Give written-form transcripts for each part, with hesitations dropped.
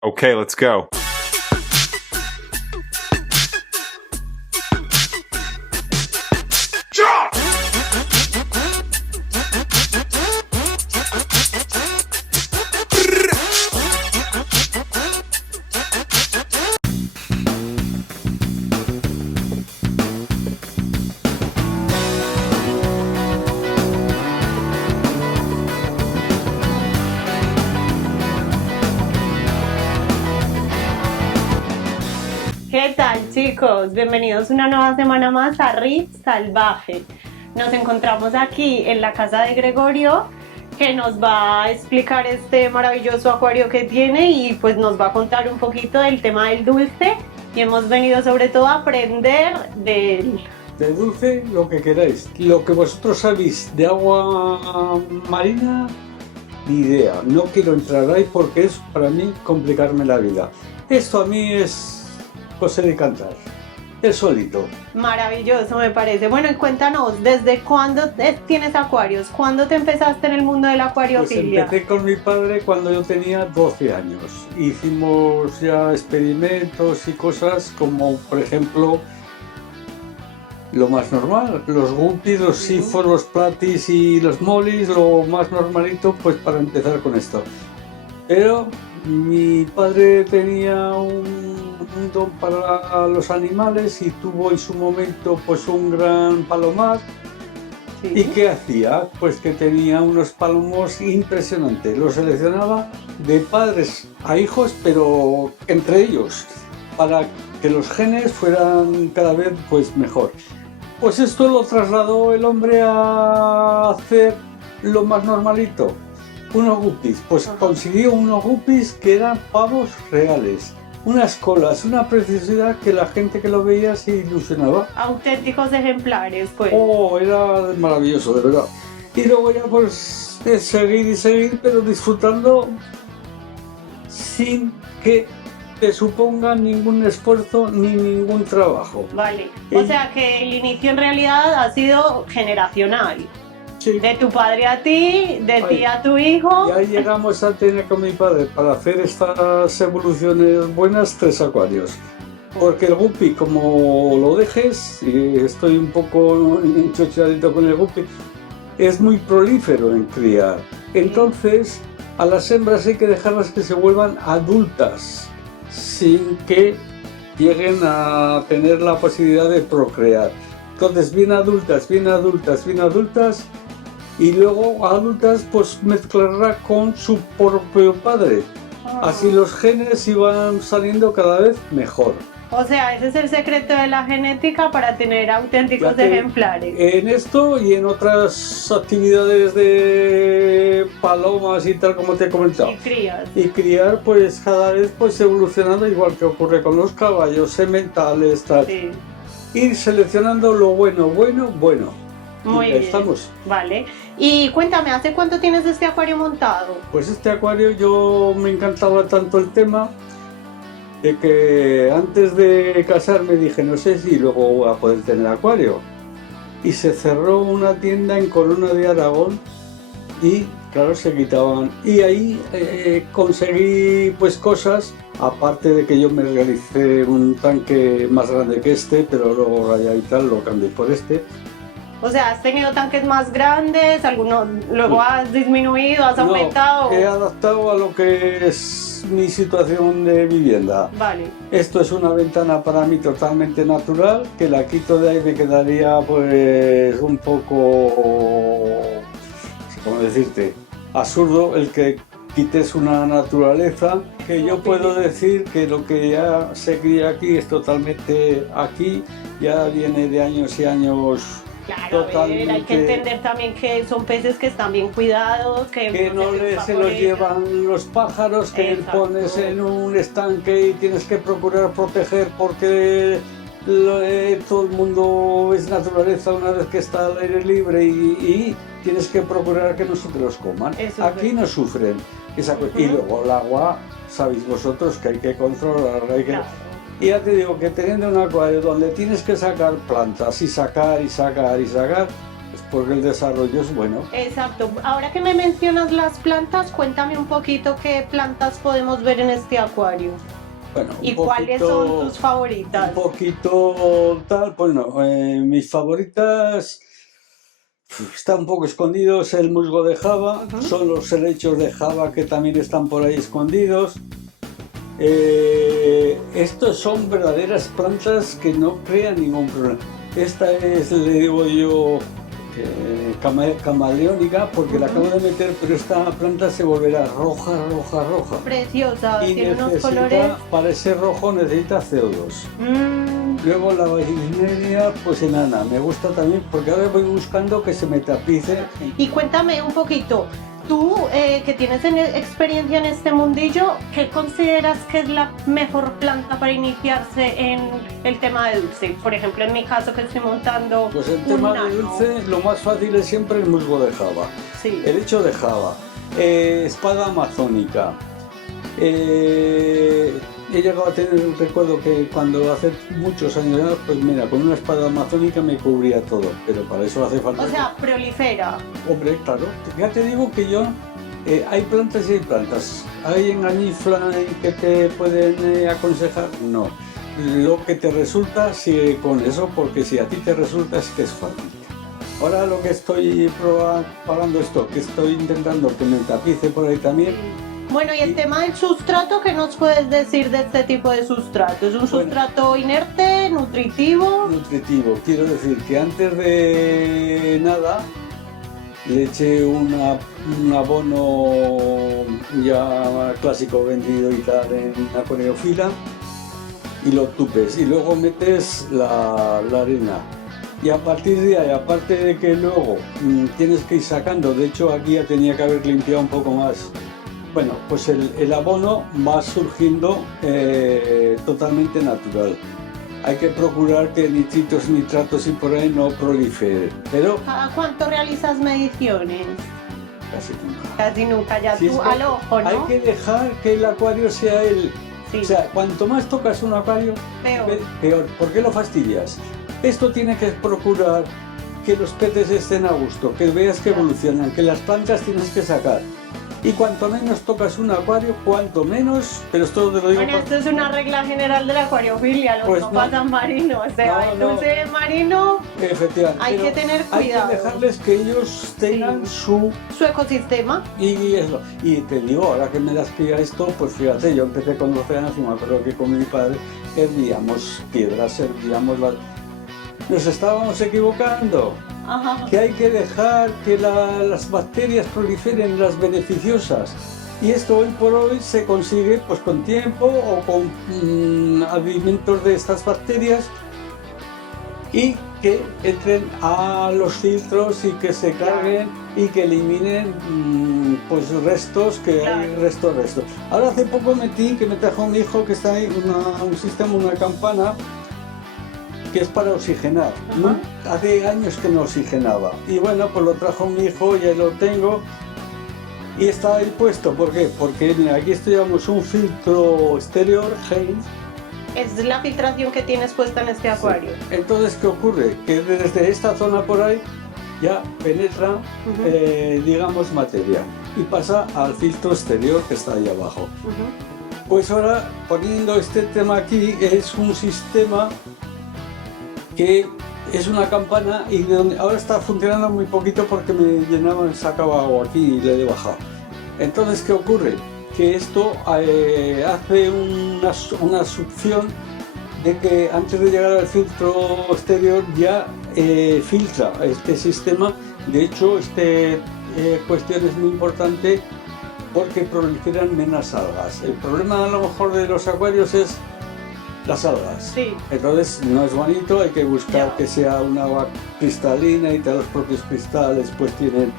Okay, let's go. ¿Qué tal, chicos? Bienvenidos una nueva semana más a Ritz Salvaje. Nos encontramos aquí en la casa de Gregorio, que nos va a explicar este maravilloso acuario que tiene y pues nos va a contar un poquito del tema del dulce, y hemos venido sobre todo a aprender de él. De dulce, lo que queráis. Lo que vosotros sabéis de agua marina, ni idea. No quiero entrar ahí porque es para mí complicarme la vida. Esto a mí es cosa de cantar, es solito. Maravilloso, me parece. Bueno, y cuéntanos, ¿desde cuándo tienes acuarios? ¿Cuándo te empezaste en el mundo de la Pues acuariofilia? empecé con mi padre cuando yo tenía 12 años. Hicimos ya experimentos y cosas como, por ejemplo, lo más normal, los guppies, los sifos, los platis y los molis, lo más normalito, pues para empezar con esto. Pero mi padre tenía un don para los animales y tuvo en su momento pues un gran palomar. Sí. ¿Y qué hacía? Pues que tenía unos palomos impresionantes. Los seleccionaba de padres a hijos, pero entre ellos, para que los genes fueran cada vez pues mejor. Pues esto lo trasladó el hombre a hacer lo más normalito, unos guppies. Pues consiguió unos guppies que eran pavos reales, unas colas, una preciosidad que la gente que lo veía se ilusionaba. Auténticos ejemplares, pues. Oh, era maravilloso, de verdad. Y luego ya pues de seguir y seguir, pero disfrutando sin que te suponga ningún esfuerzo ni ningún trabajo. Vale, o sea que el inicio en realidad ha sido generacional. Sí. De tu padre a ti, de ti a tu hijo. Y ahí llegamos a tener con mi padre, para hacer estas evoluciones buenas, 3 acuarios. Porque el guppy, como lo dejes, y estoy un poco enchochadito con el guppy, es muy prolífero en criar. Entonces, a las hembras hay que dejarlas que se vuelvan adultas, sin que lleguen a tener la posibilidad de procrear. Entonces, bien adultas, bien adultas, bien adultas, y luego adultas pues mezclarla con su propio padre. Así los genes iban saliendo cada vez mejor. O sea, ese es el secreto de la genética para tener auténticos ejemplares. En esto y en otras actividades de palomas y tal, como te he comentado. Y crías. Y criar pues cada vez pues evolucionando, igual que ocurre con los caballos, sementales, tal. Sí. Ir seleccionando lo bueno. Muy y bien. estamos. Vale. Y cuéntame, ¿hace cuánto tienes este acuario montado? Pues este acuario yo me encantaba tanto el tema de que antes de casarme dije, no sé si luego voy a poder tener acuario. Y se cerró una tienda en Corona de Aragón y claro, se quitaban. Y ahí conseguí pues cosas, aparte de que yo me realicé un tanque más grande que este, pero luego raya y tal lo cambié por este. O sea, ¿has tenido tanques más grandes? ¿Algunos luego has disminuido, has aumentado? No, he adaptado a lo que es mi situación de vivienda. Vale. Esto es una ventana para mí totalmente natural, que la quito de ahí me quedaría pues un poco, no sé cómo decirte, absurdo el que quites una naturaleza, que yo puedo decir que lo que ya se cría aquí es totalmente aquí, ya viene de años y años. Claro, a ver, hay que entender también que son peces que están bien cuidados, que no se los llevan los pájaros, que pones en un estanque y tienes que procurar proteger porque todo el mundo es naturaleza una vez que está al aire libre y tienes que procurar que no se te los coman. Aquí no sufren. Y luego el agua, sabéis vosotros que hay que controlar, hay que... Claro. Y ya te digo que teniendo un acuario donde tienes que sacar plantas y sacar, pues porque el desarrollo es bueno. Exacto. Ahora que me mencionas las plantas, cuéntame un poquito qué plantas podemos ver en este acuario. Bueno, ¿Y cuáles son tus favoritas? Un poquito tal, bueno, mis favoritas están un poco escondidos, el musgo de Java, son los helechos de Java que también están por ahí escondidos. Estos son verdaderas plantas que no crean ningún problema. Esta es, le digo yo, camaleónica, porque la acabo de meter, pero esta planta se volverá roja. Preciosa, Y tiene unos colores. para ese rojo necesita CO2. Luego la vainimedia, pues enana, me gusta también porque ahora voy buscando que se me tapice. Y cuéntame un poquito, tú que tienes experiencia en este mundillo, ¿qué consideras que es la mejor planta para iniciarse en el tema de dulce? Por ejemplo, en mi caso que estoy montando Pues el un tema nano. de dulce, lo más fácil es siempre el musgo de Java, Sí. helecho de Java, espada amazónica. He llegado a tener el recuerdo que cuando hace muchos años, pues mira, con una espada amazónica me cubría todo, pero para eso hace falta... O sea, prolifera. Hombre, claro, ya te digo que yo, hay plantas y hay plantas. ¿Hay engañifla que te pueden aconsejar? No. Lo que te resulta, sigue con eso, porque si a ti te resulta es que es fácil. Ahora lo que estoy probando esto, que estoy intentando que me tapice por ahí también. Bueno, y el tema del sustrato, ¿qué nos puedes decir de este tipo de sustrato? ¿Es un sustrato inerte, nutritivo? Nutritivo, quiero decir que antes de nada le eché un abono ya clásico vendido y tal en una coreofila y lo tupes y luego metes la arena. Y a partir de ahí, aparte de que luego tienes que ir sacando, de hecho aquí ya tenía que haber limpiado un poco más. Bueno, pues el abono va surgiendo totalmente natural. Hay que procurar que nitritos, nitratos y por ahí no proliferen. Pero ¿Cada cuánto realizas mediciones? casi nunca. Casi nunca, ya Si tú es que al ojo, ¿no? hay que dejar que el acuario sea el... Sí. O sea, cuanto más tocas un acuario, Peor. peor. ¿Por qué lo fastidias? Esto tiene que procurar que los peces estén a gusto, que veas que evolucionan, que las plantas tienes que sacar. Y cuanto menos tocas un acuario, cuanto menos, pero esto te lo digo... Bueno, esto es una regla general de la acuariofilia, los Pues no no. pasan marinos, o sea, No, el no. dulce marino, Efectivamente. hay pero que tener hay cuidado. que dejarles que ellos tengan su... su ecosistema. Y eso. Y te digo, ahora que me das pie a esto, pues fíjate, yo empecé con 12 años y me acuerdo que con mi padre hervíamos piedras, hervíamos las... Nos estábamos equivocando. Ajá. Que hay que dejar que las bacterias proliferen, las beneficiosas. Y esto hoy por hoy se consigue pues con tiempo o con alimentos de estas bacterias y que entren a los filtros y que se carguen y que eliminen pues restos, que hay restos. Ahora hace poco que me trajo un hijo que está ahí, un sistema, una campana que es para oxigenar. Hace años que no oxigenaba y bueno, pues lo trajo mi hijo, ya lo tengo y está ahí puesto. ¿Por qué? Porque mira, aquí llevamos un filtro exterior Heinz. Es la filtración que tienes puesta en este acuario. Sí. Entonces, ¿qué ocurre? Que desde esta zona por ahí ya penetra, digamos, materia y pasa al filtro exterior que está ahí abajo. Pues ahora, poniendo este tema aquí, es un sistema que es una campana y ahora está funcionando muy poquito porque me llenaba, sacaba agua aquí y le he bajado. Entonces, ¿qué ocurre? Que esto hace una succión de que antes de llegar al filtro exterior ya filtra este sistema. De hecho, cuestión es muy importante porque proliferan menos algas. El problema a lo mejor de los acuarios es las algas. Sí. Entonces no es bonito, hay que buscar que sea un agua cristalina y los propios cristales pues tienen...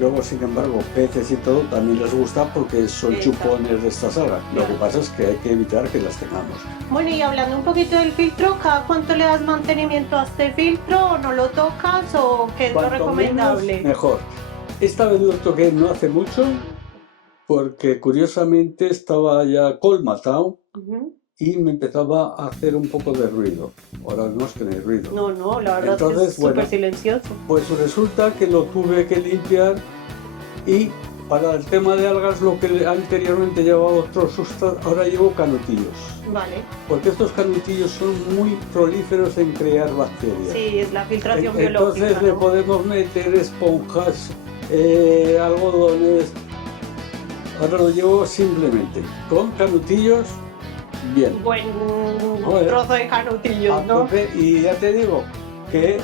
Luego, sin embargo, peces y todo también les gusta porque son chupones de estas algas. Lo que pasa es que hay que evitar que las tengamos. Bueno, y hablando un poquito del filtro, ¿cada cuánto le das mantenimiento a este filtro o no lo tocas o qué es lo recomendable? Menos, mejor. Esta vez lo toqué no hace mucho porque curiosamente estaba ya colmatado y me empezaba a hacer un poco de ruido. Ahora no es que no hay ruido. No, la verdad es que Entonces, es súper bueno, silencioso. Pues resulta que lo tuve que limpiar y para el tema de algas lo que anteriormente llevaba otros sustratos, ahora llevo canutillos. Vale. Porque estos canutillos son muy prolíferos en crear bacterias. Sí, es la filtración Entonces biológica, le ¿no? podemos meter esponjas, algodones. Ahora lo llevo simplemente con canutillos, bien. Buen Joder. trozo de canutillos, A ¿no? tope, y ya te digo que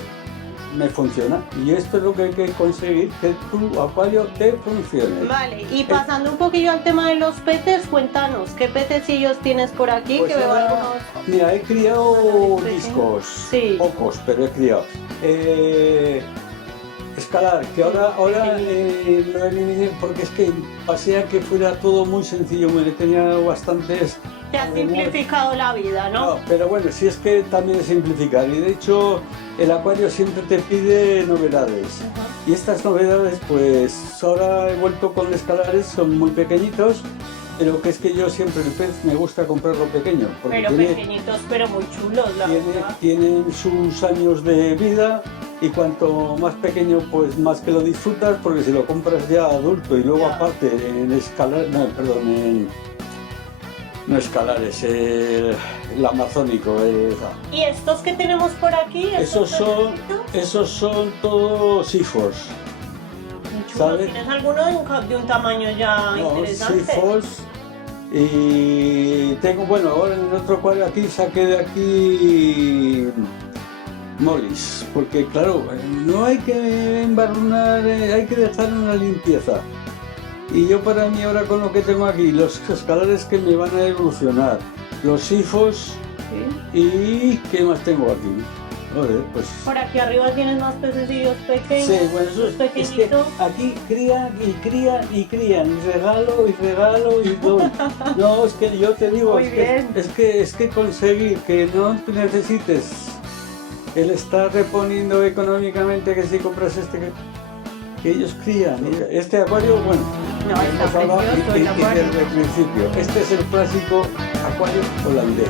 me funciona. Y esto es lo que hay que conseguir, que tu acuario te funcione. Vale, y pasando un poquillo al tema de los peces, cuéntanos, ¿qué pececillos tienes por aquí? Pues Que veo ahora, algunos. mira, he criado Algunos discos, sí. pocos, pero he criado. Escalar, que ahora lo eliminé porque es que pasé a que fuera todo muy sencillo, me tenía bastantes... Te has simplificado la vida, ¿no? No, pero bueno, si es que también es simplificar, y de hecho el acuario siempre te pide novedades. Y estas novedades, pues ahora he vuelto con escalares, son muy pequeñitos, pero que es que yo siempre el pez me gusta comprarlo pequeño. Porque Pero pequeñitos, pero muy chulos, la verdad. tienen sus años de vida, y cuanto más pequeño, pues más que lo disfrutas, porque si lo compras ya adulto y luego Ya. aparte en escalar, no, perdón, no escalares, el amazónico. ¿Y estos que tenemos por aquí? Esos son todos sifos. Muy chulos. ¿sabes? ¿Tienes alguno de un tamaño ya No, interesante? sifos. Y tengo, bueno, ahora en el otro acuario aquí saqué de aquí molis, porque claro, no hay que embarrunar, hay que dejar una limpieza. Y yo para mí ahora con lo que tengo aquí, los escalares que me van a evolucionar, los sifos, Sí. y ¿qué más tengo aquí? Joder, pues... Por aquí arriba tienes más pececillos pequeños. Sí, bueno, eso es que pequeñitos. aquí crían y crían y crían, y regalo y doy. No, es que yo te digo, Muy bien. es que conseguir que no necesites el estar reponiendo económicamente, que si compras que ellos crían. Y este acuario, bueno, No, está hemos hablado precioso el acuario. desde el principio. Este es el clásico acuario holandés.